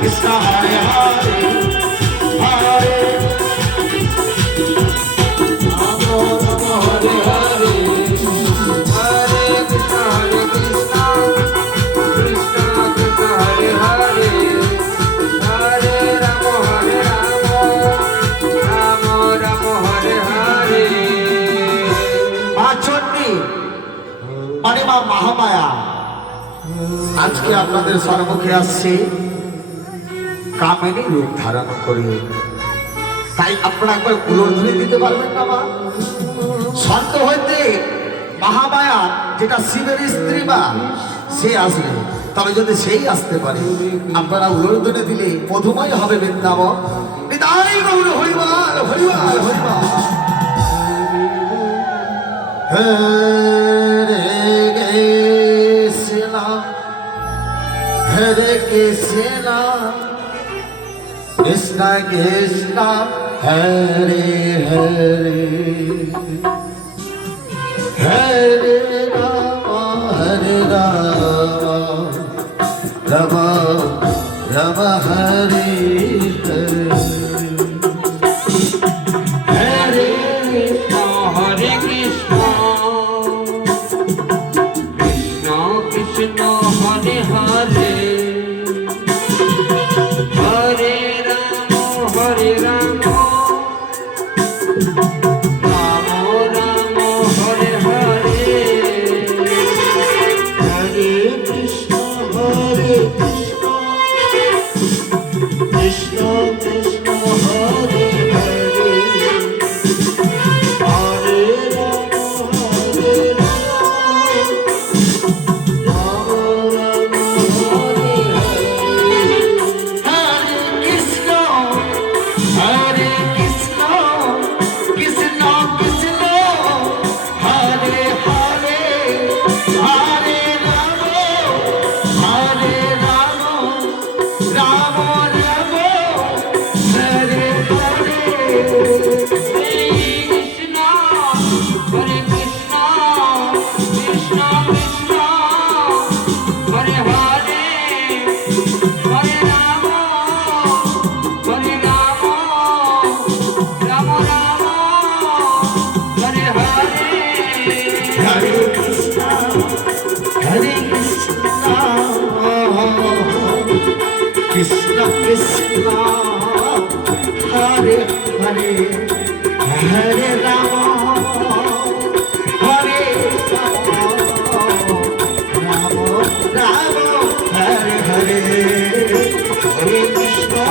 কৃষ্ণ হরে হরে হরে রাম রাম হরে হরে হরে কৃষ্ণ কৃষ্ণ কৃষ্ণ হরে হরে হরে রাম রাম রাম হরে হরে। মা চণ্ডী মানে মা মহামায়া আজকে আপনাদের সম্মুখে আসছে কামিনী রূপ ধারণ করে। তাই আপনারা একবার উলুধ্বনি দিতে পারবেন না মা? সন্ত হইতে মহামায়া যেটা শিবের স্ত্রী মা সে আসবে, তবে যদি সেই আসতে পারে আপনারা উলুধ্বনি দিলে মধুময় হবে বৃন্দাবন। বিদায় গৌর হরিবার হরিবার হরিবার। Hare Krishna, Krishna Krishna, Hare Hare, Hare Rama, Hare Rama, Rama Rama, Hare Hare, Hare Krishna, Hare Krishna, Krishna Krishna, Hare Hare. Krishna Krishna, Hare Hare, Hare Rama, Hare Rama, Rama Rama, Hare Hare, Hare Krishna.